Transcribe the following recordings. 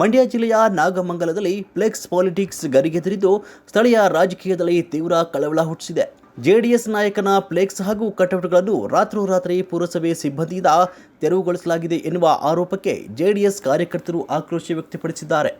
ಮಂಡ್ಯ ಜಿಲ್ಲೆಯ ನಾಗಮಂಗಲದಲ್ಲಿ flex politics ಗರಿಗೆದರಿದ್ದು ಸ್ಥಳೀಯ ರಾಜಕೀಯದಲ್ಲಿ ತೀವ್ರ ಕಳವಳ ಹುಟ್ಟಿಸಿದೆ. ಜೆಡಿಎಸ್ ನಾಯಕನ ಫ್ಲೆಕ್ಸ್ ಹಾಗೂ ಕಟೌಟ್ಗಳನ್ನು ರಾತ್ರೋರಾತ್ರಿ ಪುರಸಭೆ ಸಿಬ್ಬಂದಿಯಿಂದ ತೆರವುಗೊಳಿಸಲಾಗಿದೆ ಎನ್ನುವ ಆರೋಪಕ್ಕೆ ಜೆಡಿಎಸ್ ಕಾರ್ಯಕರ್ತರು ಆಕ್ರೋಶ ವ್ಯಕ್ತಪಡಿಸಿದ್ದಾರೆ.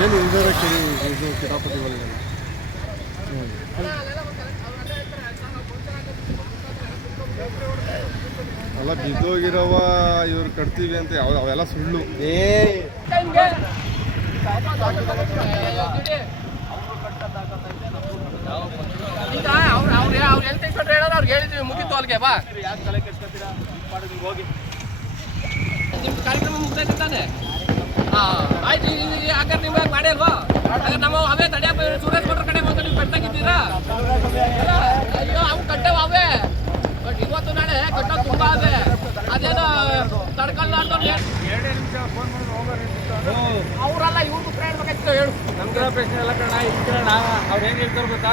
ಏನು ಇದು ಕಿತಾಪತಿಗಳಿಗೆಲ್ಲ ಅಲ್ಲ ಬಿದ್ದೋಗಿರವ ಇವ್ರು ಕಟ್ತೀವಿ ಅಂತ ಅವೆಲ್ಲ ಸುಳ್ಳು. ಈಗ ಅವ್ರು ಅವ್ರು ಹೇಳಿದ್ವಿ ಮುಗಿತು ಅಲ್ಲಿಗೆ ಬಾ ಹೋಗಿ ನಿಮ್ಮ ಕಾರ್ಯಕ್ರಮ ಮುಗ್ದೈತೆ ತಾನೆ. ಆಯ್ತು, ಹಾಗಾದ್ರೆ ನಿಮ್ಗೆ ಮಾಡಿ ಅಲ್ವಾ? ಹಾಗಾದ್ರೆ ನಮ್ಮ ಅವೇ ತಡೆಯಪ್ಪ ಸುರೇಶ್ ಗೌಡ್ರ ಕಡೆ ಬಂದು ನೀವು ಕಟ್ಟಾಗಿದ್ದೀರಾ? ಅಯ್ಯೋ ಅವು ಕಟ್ಟವ ಅವೇ, ಬಟ್ ಇವತ್ತು ನಾಳೆ ಕಟ್ಟೋದು ತುಂಬ ಅದೇ. ಅದೇನೋ ತಡ್ಕೊಳ್ಳಾರ್ದು ಅವರೆಲ್ಲ ಇವ್ರು ಉತ್ತರ ಹೇಳ್ಬೇಕಾಯ್ತು. ಹೇಳು ನಮ್ಗೆಲ್ಲ ಪ್ರಶ್ನೆ ಎಲ್ಲ ಕಣ ಇಟ್ಕೊಳ್ಳೋಣ. ಅವ್ರು ಏನು ಹೇಳ್ತಾರೆ ಗೊತ್ತಾ,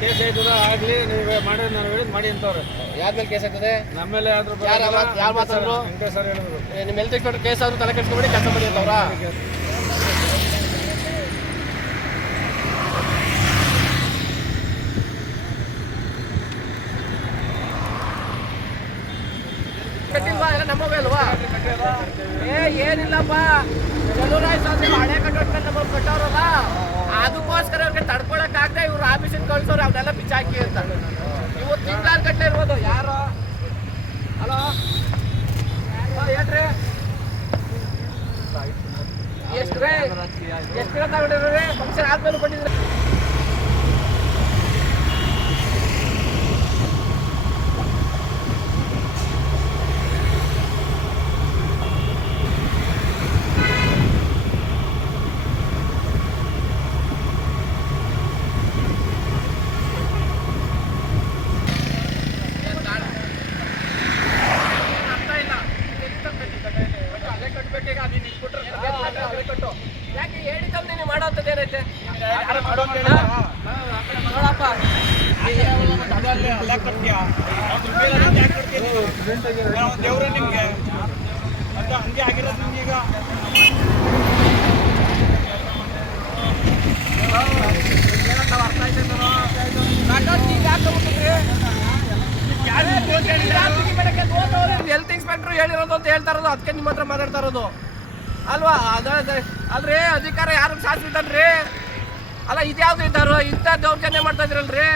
ಕೇಸ್ ಆಯ್ತದ ಆಗಲಿ ನೀವು ಮಾಡಿ ನಾನು ಹೇಳಿದ್ ಮಾಡಿ ಅಂತವ್ರೆ. ಯಾರ ಮೇಲೆ ಕೇಸ್ ಆಗ್ತದೆ? ನಮ್ಮ ಮೇಲೆ ಆದ್ರೂ ಯಾರು ಮಾತಾಡಿದ್ರು? ವೆಂಕಟೇಶ್ ಸರ್ ಹೇಳಿದ್ರು ನಿಮ್ಮ ಹೆಲ್ತ್ ಎಕ್ಸ್ಪರ್ಟ್ ಕೇಸ್ ಆದ್ರೂ ತಲೆ ಕೆಡಿಸ್ಕೊಬೇಡಿ, ಕೆಲಸ ಮಾಡಿ ಅಂತವ್ರ. ಕಟ್ಟಿಲ್ವಾ? ಎಲ್ಲ ನಮ್ಮವೇ ಅಲ್ವಾ? ಏನಿಲ್ಲಪ್ಪ, ಕೆಲವರಾಯ್ತು ಹಳೆ ಕಟ್ಟೋಟ್ಕೊಂಡು ನಮಗೆ ಕಟ್ಟೋರಲ್ಲ, ಅದಕ್ಕೋಸ್ಕರ ಅವ್ರಿಗೆ ತಡ್ಕೊಳಕ್ಕಾಗದೆ ಇವ್ರು ಆಫೀಸಿಗೆ ಕಳ್ಸೋರು ಅವನ್ನೆಲ್ಲ ಬಿಚ್ಚಾಕಿ ಅಂತ. ಇವತ್ತು ತಿಂಗಳಾರು ಗಟ್ಟಲೆ ಇರ್ಬೋದು. ಯಾರು? ಹಲೋ ಹೇಳ್ರಿ, ಎಷ್ಟು ದಿನ ತಗೊಂಡಿರ್ರಿ? ಫಂಕ್ಷನ್ ಆದ್ಮೇಲೆ ಕೊಟ್ಟಿದ್ರಿ. ಯಾಕೆ ಹೇಳಿದ್ದನ್ನು ನೀನು ಮಾಡೋಂಥದ್ದೇನೈತೆ? ನೋಡಪ್ಪ, ದೇವ್ರೆ ನಿಮ್ಗೆ ಅಂತ ಹಂಗೆ ಆಗಿರೋದು ನಿಮ್ಗೀಗ. ಅರ್ಥ ಆಯ್ತು. ಹೆಲ್ತ್ ಇನ್ಸ್ಪೆಕ್ಟರ್ ಹೇಳಿರೋದು ಅಂತ ಹೇಳ್ತಾ ಇರೋದು, ಅದಕ್ಕೆ ನಿಮ್ಮ ಹತ್ರ ಮಾತಾಡ್ತಾ ಇರೋದು ಅಲ್ವಾ? ಅಲ್ರಿ ಅಧಿಕಾರ ಯಾರು ಶಾಸ್ತ್ರಿತನ್ರಿ? ಅಲ್ಲ ಇದ್ಯಾವ್ದು ಇದ್ದಾರೋ ಇಂಥ ದೌರ್ಜನ್ಯ ಮಾಡ್ತಾ ಇದ್ರಲ್ರಿ?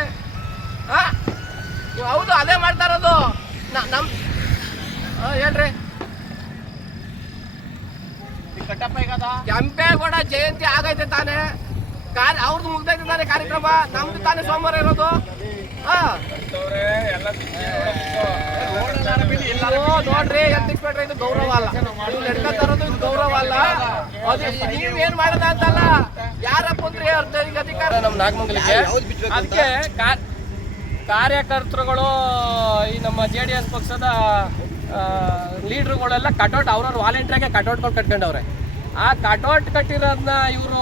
ಹೌದು, ಅದೇ ಮಾಡ್ತಾ ಇರೋದು. ನಮ್ಮ ಹೇಳ್ರಿ, ಕೆಂಪೇಗೌಡ ಜಯಂತಿ ಆಗೈತೆ ತಾನೇ, ಅವ್ರದ್ದು ಮುಗ್ದೈತೆ ತಾನೇ ಕಾರ್ಯಕ್ರಮ. ನಮ್ದು ತಾನೇ ಸೋಮವಾರ ಇರೋದು. ನೋಡ್ರಿ, ಹೆಲ್ತ್ ಇನ್ಸ್ಪೆಕ್ಟರ್ ಇದು ಗೌರವ ಅಲ್ಲ, ನೀವು ನಡ್ಕೊತಾ ಇರೋದು ಗೌರವ ಅಲ್ಲ. ನೀವೇನ್ ಮಾಡೋದ ಅಂತಲ್ಲ, ಯಾರಪ್ಪ ಅಂದ್ರೆ ಅಧಿಕಾರ ನಮ್ಮ ನಾಗಮಂಗಲಿಗೆ. ಅದಕ್ಕೆ ಕಾರ್ಯಕರ್ತರುಗಳು, ಈ ನಮ್ಮ JDS ಪಕ್ಷದ ಲೀಡ್ರುಗಳೆಲ್ಲ ಕಟೌಟ್ ಅವ್ರವ್ರ ವಾಲಂಟಿಯರ್ಗೆ ಕಟೌಟ್ಗಳು ಕಟ್ಕೊಂಡವ್ರೆ. ಆ ಕಟೌಟ್ ಕಟ್ಟಿರೋದನ್ನ ಇವರು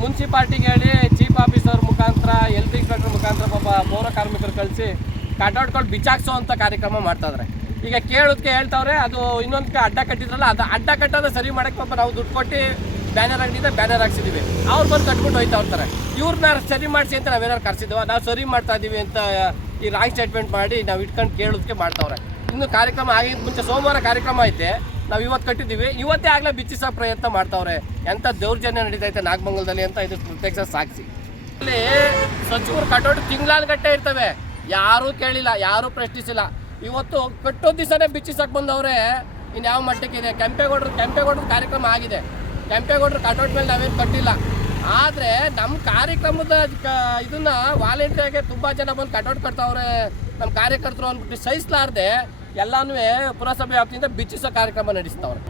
ಮುನ್ಸಿಪಾಲ್ಟಿಗೆ ಹೇಳಿ ಚೀಫ್ ಆಫೀಸರ್ ಮುಖಾಂತರ, ಹೆಲ್ತ್ ಇನ್ಸ್ಪೆಕ್ಟರ್ ಮುಖಾಂತರ ಪಾಪ ಪೌರ ಕಾರ್ಮಿಕರು ಕಳಿಸಿ ಕಟೌಟ್ಗಳು ಬಿಚ್ಚಾಕ್ಸೋ ಅಂತ ಕಾರ್ಯಕ್ರಮ ಮಾಡ್ತಾಯಿದ್ರೆ. ಈಗ ಕೇಳೋದಕ್ಕೆ ಹೇಳ್ತಾವ್ರೆ, ಅದು ಇನ್ನೊಂದಕ್ಕೆ ಅಡ್ಡ ಕಟ್ಟಿದ್ರಲ್ಲ, ಅದು ಅಡ್ಡ ಕಟ್ಟೋದು ಸರಿ ಮಾಡೋಕ್ಕೆ ಪಾಪ ನಾವು ದುಡ್ಡು ಕೊಟ್ಟು ಬ್ಯಾನರ್ ಅಂಗಡಿಯಿಂದ ಬ್ಯಾನರ್ ಹಾಕ್ಸಿದ್ದೀವಿ. ಅವ್ರು ಬಂದು ಕಟ್ಬಿಟ್ಟು ಹೋಯ್ತಾ ಇರ್ತಾರೆ. ಇವ್ರನ್ನ ಸರಿ ಮಾಡಿಸಿ ಅಂತ ನಾವೇನಾರು ಕರ್ಸಿದ್ವಿ, ನಾವು ಸರಿ ಮಾಡ್ತಾ ಇದ್ದೀವಿ ಅಂತ ಈ ರಾಂಗ್ ಸ್ಟೇಟ್ಮೆಂಟ್ ಮಾಡಿ ನಾವು ಇಟ್ಕೊಂಡು ಕೇಳೋದಕ್ಕೆ ಮಾಡ್ತಾವ್ರೆ. ಇನ್ನು ಕಾರ್ಯಕ್ರಮ ಆಗಿದ್ದ ಮುಂಚೆ ಸೋಮವಾರ ಕಾರ್ಯಕ್ರಮ ಐತೆ, ನಾವು ಇವತ್ತು ಕಟ್ಟಿದ್ದೀವಿ, ಇವತ್ತೇ ಆಗಲೇ ಬಿಚ್ಚಿಸೋ ಪ್ರಯತ್ನ ಮಾಡ್ತಾವ್ರೆ. ಎಂಥ ದೌರ್ಜನ್ಯ ನಡೀತೈತೆ ನಾಗಮಂಗಲದಲ್ಲಿ ಅಂತ ಇದು ಪ್ರತ್ಯಕ್ಷ ಸಾಕ್ಷಿ. ಇಲ್ಲಿ ಸಚಿವರು ಕಟೌಟ್ ತಿಂಗಳಾನುಗಟ್ಟೆ ಇರ್ತವೆ, ಯಾರೂ ಕೇಳಿಲ್ಲ, ಯಾರೂ ಪ್ರಶ್ನಿಸಿಲ್ಲ. ಇವತ್ತು ಕಟ್ಟೋ ದಿವಸನೇ ಬಿಚ್ಚಿಸಕ್ಕೆ ಬಂದವ್ರೆ. ಇನ್ನು ಯಾವ ಮಟ್ಟಕ್ಕಿದೆ? ಕೆಂಪೇಗೌಡರ ಕಾರ್ಯಕ್ರಮ ಆಗಿದೆ, ಕೆಂಪೇಗೌಡರು ಕಟೌಟ್ ಮೇಲೆ ನಾವೇನು ಕಟ್ಟಿಲ್ಲ. ಆದರೆ ನಮ್ಮ ಕಾರ್ಯಕ್ರಮದ ಇದನ್ನು ವಾಲಂಟಿಯರ್ಗೆ ತುಂಬ ಜನ ಬಂದು ಕಟೌಟ್ ಕಟ್ತಾವ್ರೆ ನಮ್ಮ ಕಾರ್ಯಕರ್ತರು ಅಂದ್ಬಿಟ್ಟು ಸಹಿಸಲಾರ್ದೆ ಎಲ್ಲನೂ ಪುರಸಭೆ ವ್ಯಾಪ್ತಿಯಿಂದ ಬಿಚ್ಚಿಸೋ ಕಾರ್ಯಕ್ರಮ ನಡೆಸ್ತಾವ್ರೆ.